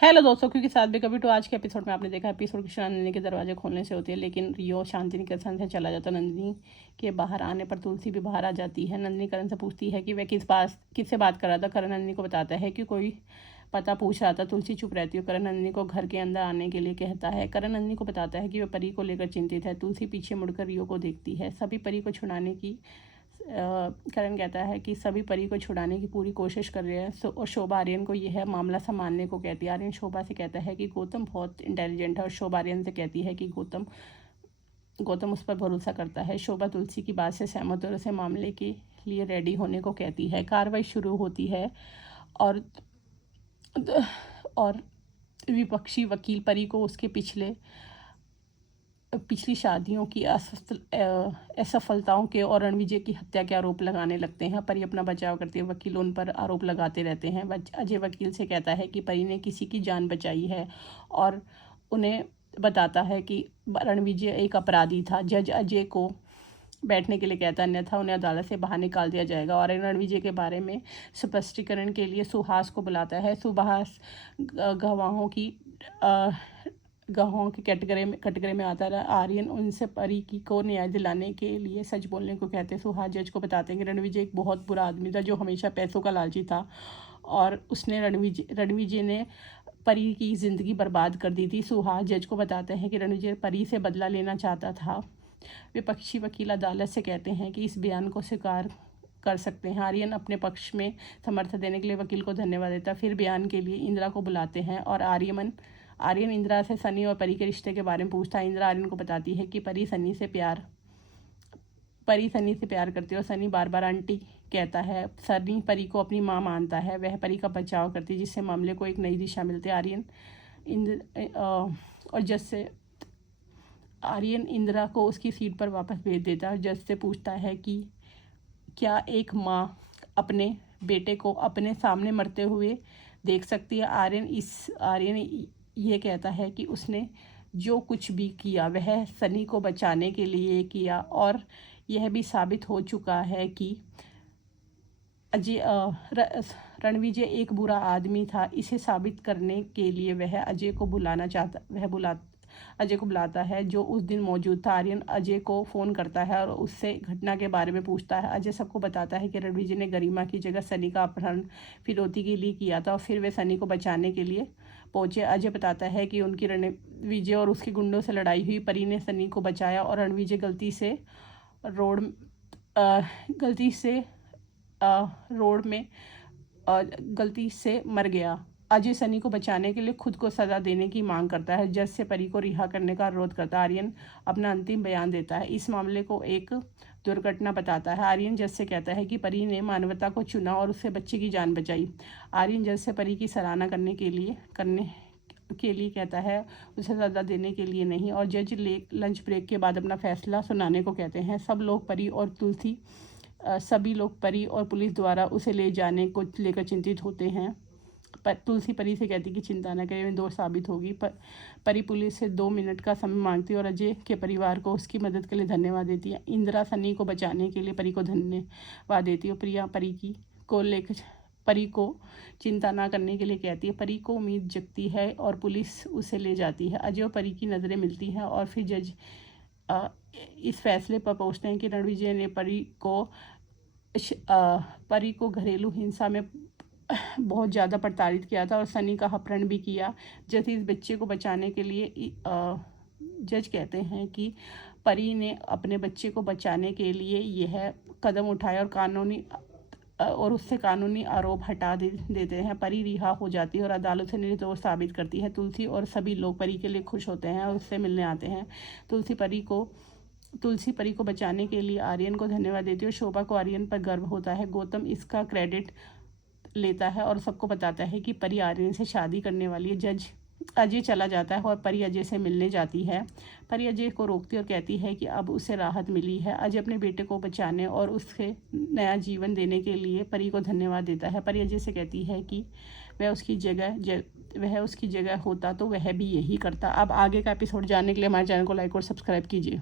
Hello दोस्तों, क्योंकि साथ भी कभी तो आज के एपिसोड में आपने देखा एपिसोड की शुरुआत नंदिनी के दरवाजे खोलने से होती है, लेकिन रियो शांति निकेतन से चला जाता है। नंदिनी के बाहर आने पर तुलसी भी बाहर आ जाती है। नंदिनी करण से पूछती है कि वह किससे बात कर रहा था। करण नंदिनी को बताता है कि कोई पता पूछ रहा था। तुलसी चुप रहती है। करण नंदिनी को घर के अंदर आने के लिए कहता है। करण नंदिनी को बताता है कि वह परी को लेकर चिंतित है। तुलसी पीछे मुड़कर रियो को देखती है। सभी परी को छुड़ाने की करण कहता है कि सभी परी को छुड़ाने की पूरी कोशिश कर रहे हैं। और शोभा आर्यन को यह मामला संभालने को कहती है। आर्यन शोभा से कहता है कि गौतम बहुत इंटेलिजेंट है, और शोभा आर्यन से कहती है कि गौतम उस पर भरोसा करता है। शोभा तुलसी की बात से सहमत और उसे मामले के लिए रेडी होने को कहती है। कार्रवाई शुरू होती है और विपक्षी वकील परी को उसके पिछली शादियों की असफलताओं के और रणविजय की हत्या के आरोप लगाने लगते हैं। परी अपना बचाव करती है। वकील उन पर आरोप लगाते रहते हैं। अजय वकील से कहता है कि परी ने किसी की जान बचाई है और उन्हें बताता है कि रणविजय एक अपराधी था। जज अजय को बैठने के लिए कहता है, अन्यथा उन्हें अदालत से बाहर निकाल दिया जाएगा। और रणविजय के बारे में स्पष्टीकरण के लिए सुहास को बुलाता है। सुहास गवाहों की कटघरे में आता रहा। आर्यन उनसे परी को न्याय दिलाने के लिए सच बोलने को कहते हैं। सुहास जज को बताते हैं कि रणविजय एक बहुत बुरा आदमी था जो हमेशा पैसों का लालची था, और उसने रणविजय ने परी की ज़िंदगी बर्बाद कर दी थी। सुहास जज को बताते हैं कि रणविजय परी से बदला लेना चाहता था। विपक्षी वकील अदालत से कहते हैं कि इस बयान को स्वीकार कर सकते हैं। आर्यन अपने पक्ष में समर्थन देने के लिए वकील को धन्यवाद देता है। फिर बयान के लिए इंदिरा को बुलाते हैं और आर्यन इंदिरा से सनी और परी के रिश्ते के बारे में पूछता है। इंदिरा आर्यन को बताती है कि परी सनी से प्यार करती है और सनी बार बार आंटी कहता है। सनी परी को अपनी माँ मानता है। वह परी का बचाव करती है, जिससे मामले को एक नई दिशा मिलती है। आर्यन इंदिरा को उसकी सीट पर वापस भेज देता है। जज से पूछता है कि क्या एक माँ अपने बेटे को अपने सामने मरते हुए देख सकती है। आर्यन ये कहता है कि उसने जो कुछ भी किया वह सनी को बचाने के लिए किया, और यह भी साबित हो चुका है कि रणविजय एक बुरा आदमी था। इसे साबित करने के लिए वह अजय को बुलाता है, जो उस दिन मौजूद था। आर्यन अजय को फ़ोन करता है और उससे घटना के बारे में पूछता है। अजय सबको बताता है कि रणविजय ने गरिमा की जगह सनी का अपहरण फिरौती के लिए किया था, और फिर वे सनी को बचाने के लिए पहुंचे। अजय बताता है कि उनकी रणविजय और उसके गुंडों से लड़ाई हुई। परी ने सनी को बचाया और रणविजय गलती से मर गया। अजय सनी को बचाने के लिए खुद को सज़ा देने की मांग करता है। जज से परी को रिहा करने का अनुरोध करता है। आर्यन अपना अंतिम बयान देता है। इस मामले को एक दुर्घटना बताता है। आर्यन जज से कहता है कि परी ने मानवता को चुना और उससे बच्चे की जान बचाई। आर्यन जज से परी की सराहना करने के लिए कहता है, उसे सज़ा देने के लिए नहीं। और जज लंच ब्रेक के बाद अपना फैसला सुनाने को कहते हैं। सभी लोग परी और पुलिस द्वारा उसे ले जाने को लेकर चिंतित होते हैं। तुलसी परी से कहती कि चिंता न करें, दोष साबित होगी। परी पुलिस से 2 मिनट का समय मांगती है और अजय के परिवार को उसकी मदद के लिए धन्यवाद देती है। इंदिरा सनी को बचाने के लिए परी को धन्यवाद देती है। प्रिया परी को चिंता ना करने के लिए कहती है। परी को उम्मीद जगती है और पुलिस उसे ले जाती है। अजय और परी की नज़रें मिलती हैं और फिर जज इस फैसले पर पहुँचते हैं कि रणविजय ने परी को घरेलू हिंसा में बहुत ज़्यादा प्रताड़ित किया था और सनी का अपहरण भी किया। जैसे इस बच्चे को बचाने के लिए जज कहते हैं कि परी ने अपने बच्चे को बचाने के लिए यह कदम उठाया और उससे कानूनी आरोप हटा देते हैं। परी रिहा हो जाती है और अदालत से निर्दोष साबित करती है। तुलसी और सभी लोग परी के लिए खुश होते हैं और उससे मिलने आते हैं। तुलसी परी को बचाने के लिए आर्यन को धन्यवाद देती है और शोभा को आर्यन पर गर्व होता है। गौतम इसका क्रेडिट लेता है और सबको बताता है कि परी आर्यन से शादी करने वाली है। जज अजय चला जाता है और परी अजय से मिलने जाती है। परी अजय को रोकती और कहती है कि अब उसे राहत मिली है। अजय अपने बेटे को बचाने और उसके नया जीवन देने के लिए परी को धन्यवाद देता है। परी अजय से कहती है कि वह उसकी जगह होता तो वह भी यही करता। अब आगे का एपिसोड जानने के लिए हमारे चैनल को लाइक और सब्सक्राइब कीजिए।